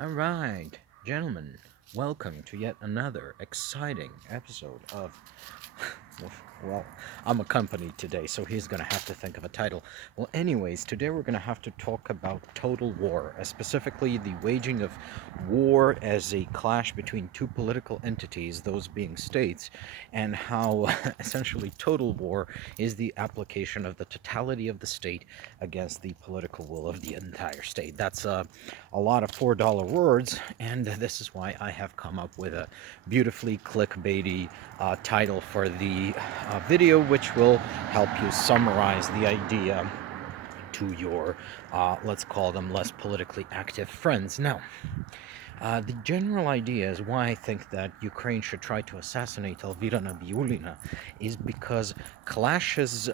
All right, gentlemen, welcome to yet another exciting episode of. Well, I'm accompanied today, so he's gonna have to think of a title. Well, anyways, today we're gonna have to talk about total war, specifically the waging of war as a clash between two political entities, those being states, and how essentially total war is the application of the totality of the state against the political will of the entire state. That's a lot of $4 words, and this is why I have come up with a beautifully clickbaity title for the video, which will help you summarize the idea to your, let's call them less politically active friends. Now, the general idea is why I think that Ukraine should try to assassinate Elvira Nabiulina is because clashes,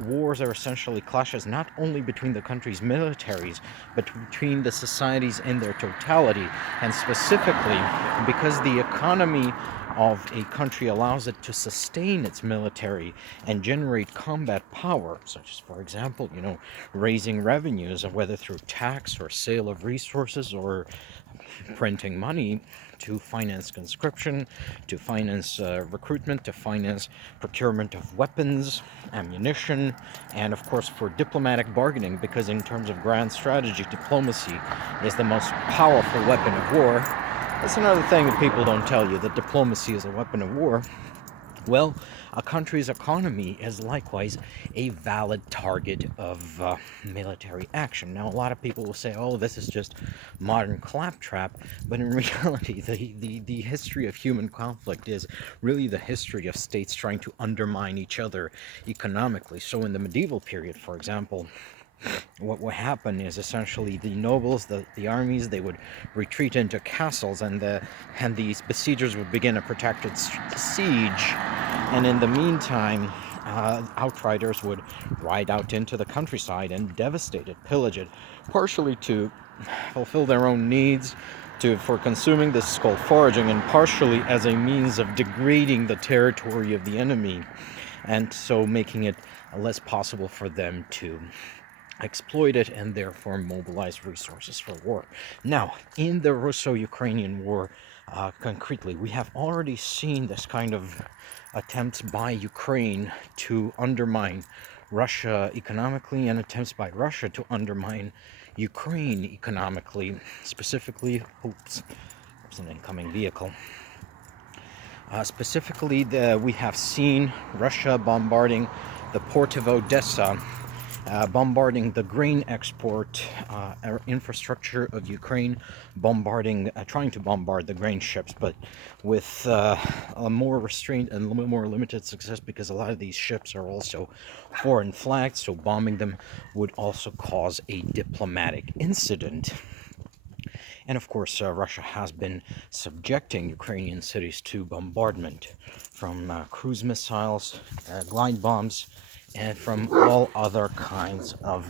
wars are essentially clashes not only between the country's militaries, but between the societies in their totality, and specifically because the economy of a country allows it to sustain its military and generate combat power, such as, for example, raising revenues, whether through tax or sale of resources or printing money to finance conscription, to finance recruitment, to finance procurement of weapons, ammunition, and of course for diplomatic bargaining, because in terms of grand strategy, diplomacy is the most powerful weapon of war. That's another thing that people don't tell you, that diplomacy is a weapon of war. Well, a country's economy is likewise a valid target of military action. Now, a lot of people will say, oh, this is just modern claptrap, but in reality, the history of human conflict is really the history of states trying to undermine each other economically. So in the medieval period, for example, what would happen is essentially the nobles, the armies, they would retreat into castles, and these besiegers would begin a protracted siege. And in the meantime, outriders would ride out into the countryside and devastate it, pillage it, partially to fulfill their own needs, for consuming, this is called foraging, and partially as a means of degrading the territory of the enemy, and so making it less possible for them to exploit it and therefore mobilize resources for war. Now, in the Russo-Ukrainian war, concretely, we have already seen this kind of attempts by Ukraine to undermine Russia economically, and attempts by Russia to undermine Ukraine economically. Specifically, oops, there's an incoming vehicle. Specifically, we have seen Russia bombarding the port of Odessa, bombarding the grain export infrastructure of Ukraine, trying to bombard the grain ships, but with a more restrained and a little more limited success, because a lot of these ships are also foreign flagged, so bombing them would also cause a diplomatic incident. And of course, Russia has been subjecting Ukrainian cities to bombardment from cruise missiles, glide bombs, and from all other kinds of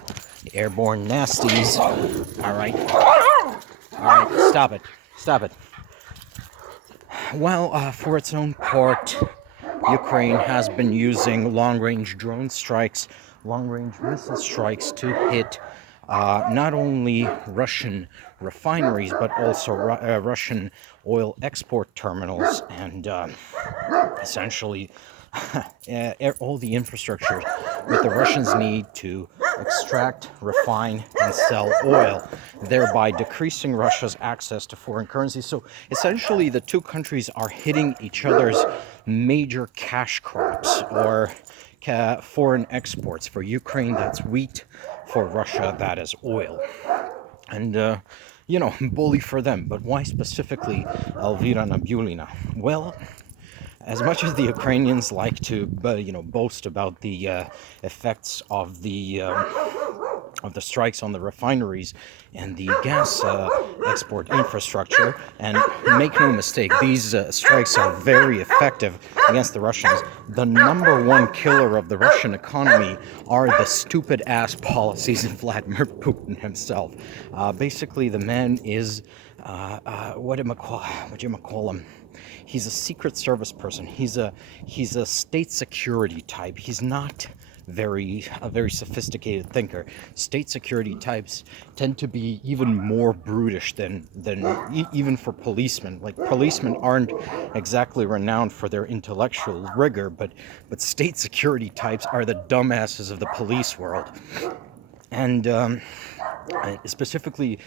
airborne nasties. All right, stop it. Well, for its own part, Ukraine has been using long-range drone strikes, long-range missile strikes to hit not only Russian refineries, but also Russian oil export terminals, and essentially all the infrastructure that the Russians need to extract, refine, and sell oil, thereby decreasing Russia's access to foreign currency. So essentially, the two countries are hitting each other's major cash crops, or foreign exports. For Ukraine, that's wheat. For Russia, that is oil. And bully for them. But why specifically Elvira Nabiulina? Well, as much as the Ukrainians like to, boast about the effects of the strikes on the refineries and the gas export infrastructure, and make no mistake, these strikes are very effective against the Russians. The number one killer of the Russian economy are the stupid ass policies of Vladimir Putin himself. Basically, the man is what do you call him? He's a secret service person. He's a state security type. He's not a very sophisticated thinker. State security types tend to be even more brutish than even for policemen. Like, policemen aren't exactly renowned for their intellectual rigor, but state security types are the dumbasses of the police world. And specifically,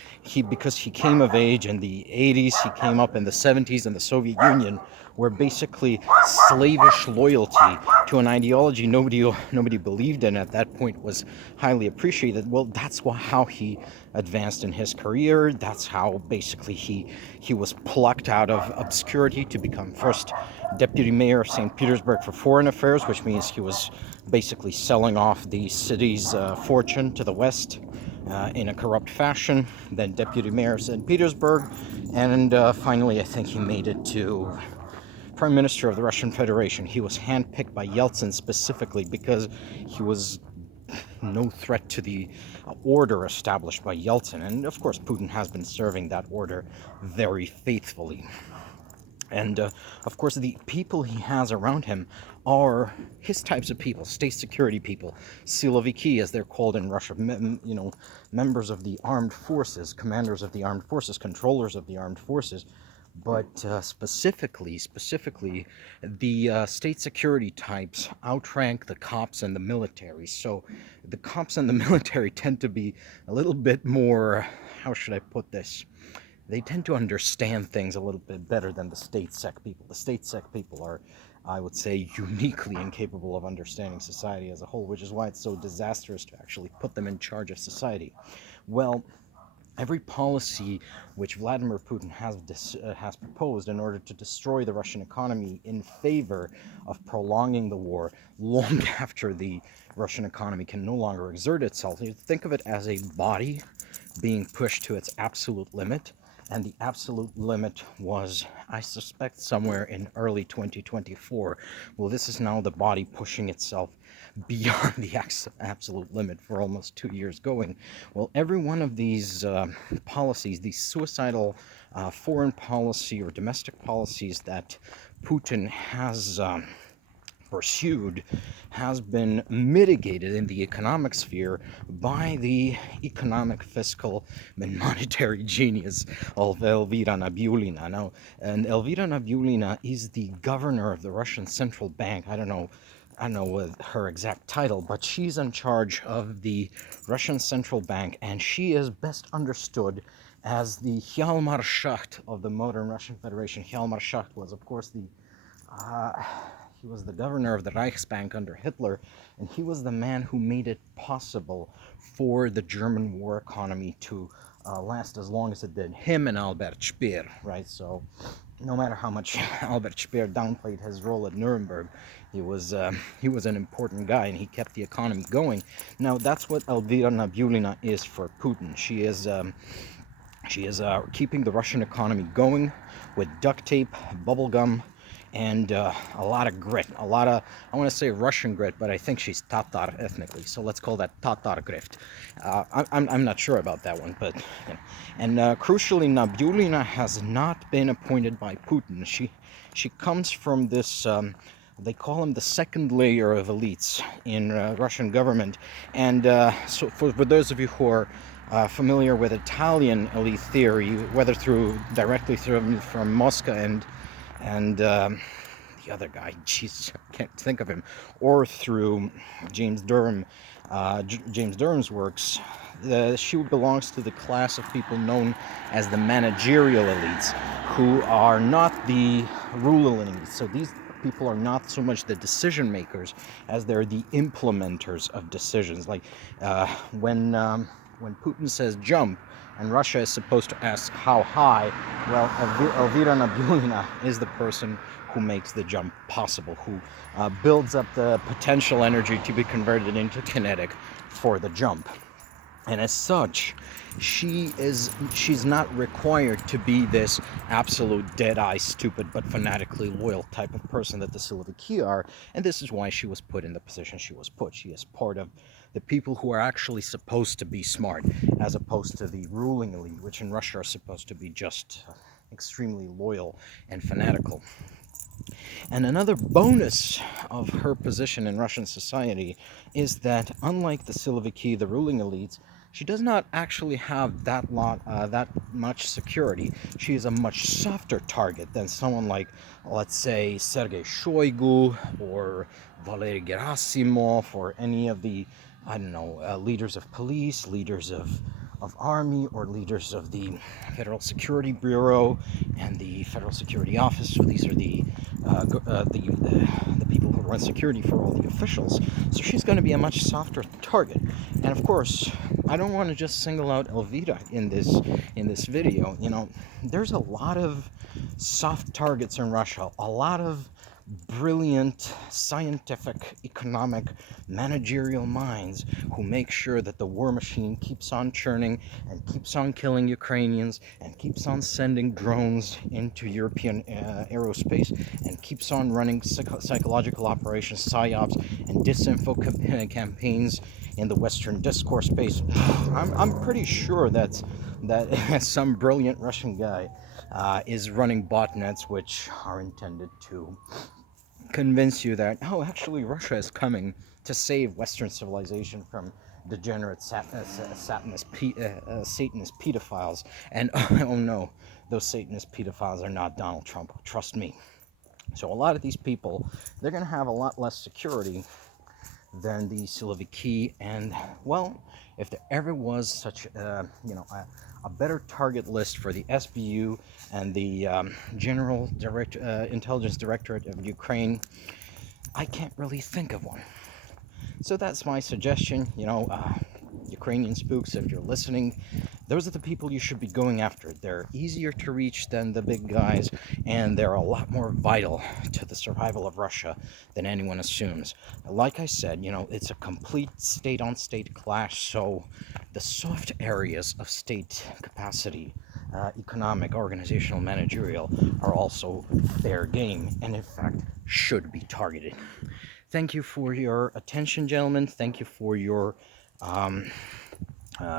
because he came of age in the 80s, he came up in the 70s in the Soviet Union, where basically slavish loyalty to an ideology nobody believed in at that point was highly appreciated. Well, that's how he advanced in his career. That's how basically he was plucked out of obscurity to become first deputy mayor of St. Petersburg for foreign affairs, which means he was basically selling off the city's fortune to the West in a corrupt fashion, then deputy mayor of St. Petersburg, and finally I think he made it to Prime Minister of the Russian Federation. He was handpicked by Yeltsin specifically because he was no threat to the order established by Yeltsin, and of course Putin has been serving that order very faithfully. And of course, the people he has around him are his types of people, state security people, siloviki, as they're called in Russia, members of the armed forces, commanders of the armed forces, controllers of the armed forces. But specifically, the state security types outrank the cops and the military. So the cops and the military tend to be a little bit more, how should I put this? They tend to understand things a little bit better than the state sec people. The state sec people are, I would say, uniquely incapable of understanding society as a whole, which is why it's so disastrous to actually put them in charge of society. Well, every policy which Vladimir Putin has proposed in order to destroy the Russian economy in favor of prolonging the war long after the Russian economy can no longer exert itself. You think of it as a body being pushed to its absolute limit, and the absolute limit was, I suspect, somewhere in early 2024. Well, this is now the body pushing itself beyond the absolute limit for almost 2 years going. Well, every one of these policies, these suicidal foreign policy or domestic policies that Putin has pursued, has been mitigated in the economic sphere by the economic, fiscal, and monetary genius of Elvira Nabiulina. Now, and Elvira Nabiulina is the governor of the Russian central bank. I don't know her exact title, but she's in charge of the Russian central bank, and she is best understood as the Hjalmarschacht of the modern Russian Federation. Hjalmarschacht was, of course, he was the governor of the Reichsbank under Hitler, and he was the man who made it possible for the German war economy to last as long as it did. Him and Albert Speer, right? So no matter how much Albert Speer downplayed his role at Nuremberg, he was an important guy, and he kept the economy going. Now, that's what Elvira Nabiulina is for Putin. She is keeping the Russian economy going with duct tape, bubble gum, and a lot of grit. I want to say Russian grit, but I think she's Tatar ethnically, so let's call that Tatar grit. I'm not sure about that one, but and crucially, Nabiulina has not been appointed by Putin. She comes from this. They call him the second layer of elites in Russian government, and so for those of you who are familiar with Italian elite theory, whether directly from Mosca and the other guy, jeez, I can't think of him, or through James Durham's works, she belongs to the class of people known as the managerial elites, who are not the ruling elites. So these people are not so much the decision makers as they're the implementers of decisions. Like when Putin says jump, and Russia is supposed to ask how high, well, Elvira Nabiulina is the person who makes the jump possible, who builds up the potential energy to be converted into kinetic for the jump. And as such, she's not required to be this absolute dead-eye, stupid, but fanatically loyal type of person that the Siloviki are, and this is why she was put in the position she was put. She is part of the people who are actually supposed to be smart, as opposed to the ruling elite, which in Russia are supposed to be just extremely loyal and fanatical. And another bonus of her position in Russian society is that, unlike the Siloviki, the ruling elites, she does not actually have that much security. She is a much softer target than someone like, let's say, Sergei Shoigu or Valery Gerasimov or any of the, I don't know, leaders of police, leaders of army, or leaders of the Federal Security Bureau and the Federal Security Office. So these are the people who run security for all the officials. So she's going to be a much softer target. And of course, I don't want to just single out Elvira in this video. You know, there's a lot of soft targets in Russia, a lot of brilliant scientific, economic, managerial minds who make sure that the war machine keeps on churning and keeps on killing Ukrainians and keeps on sending drones into European aerospace and keeps on running psychological operations, psyops, and disinfo campaigns in the Western discourse space. I'm pretty sure that some brilliant Russian guy is running botnets which are intended to convince you that, oh, actually Russia is coming to save Western civilization from degenerate Satanist pedophiles. And oh no, those Satanist pedophiles are not Donald Trump. Trust me. So a lot of these people, they're going to have a lot less security than the Siloviki, and well, if there ever was such a better target list for the SBU and the General Intelligence Directorate of Ukraine, I can't really think of one. So that's my suggestion. Ukrainian spooks, if you're listening, those are the people you should be going after. They're easier to reach than the big guys, and they're a lot more vital to the survival of Russia than anyone assumes. Like I said, it's a complete state-on-state clash, so the soft areas of state capacity, economic, organizational, managerial, are also fair game, and in fact should be targeted. Thank you for your attention, gentlemen. Thank you for your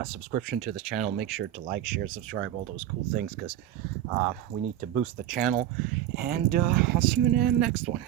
subscription to the channel. Make sure to like, share, subscribe, all those cool things, because we need to boost the channel. And I'll see you in the next one.